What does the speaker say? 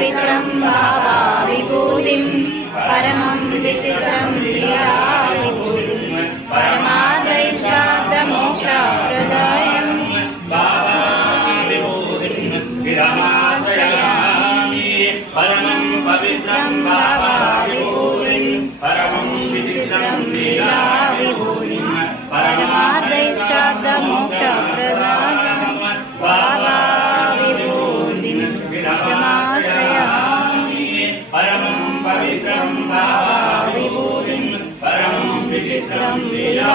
पवित्रं भावा विभूतिं परमं विचित्रं लीला विभूतिं परमाद्वैतशाब्दमोक्षप्रदायं भावा विभूतिं विरमाश्रयामि परमं पवित्रं भावा विभूतिं परमं विचित्रं लीला विभूतिं परमाद्वैतशाब्दमोक्षप्रदायं भावा विभूतिं विरमाश्रयामि परमं पवित्रं भावा विभूतिं परमं विचित्रं लीला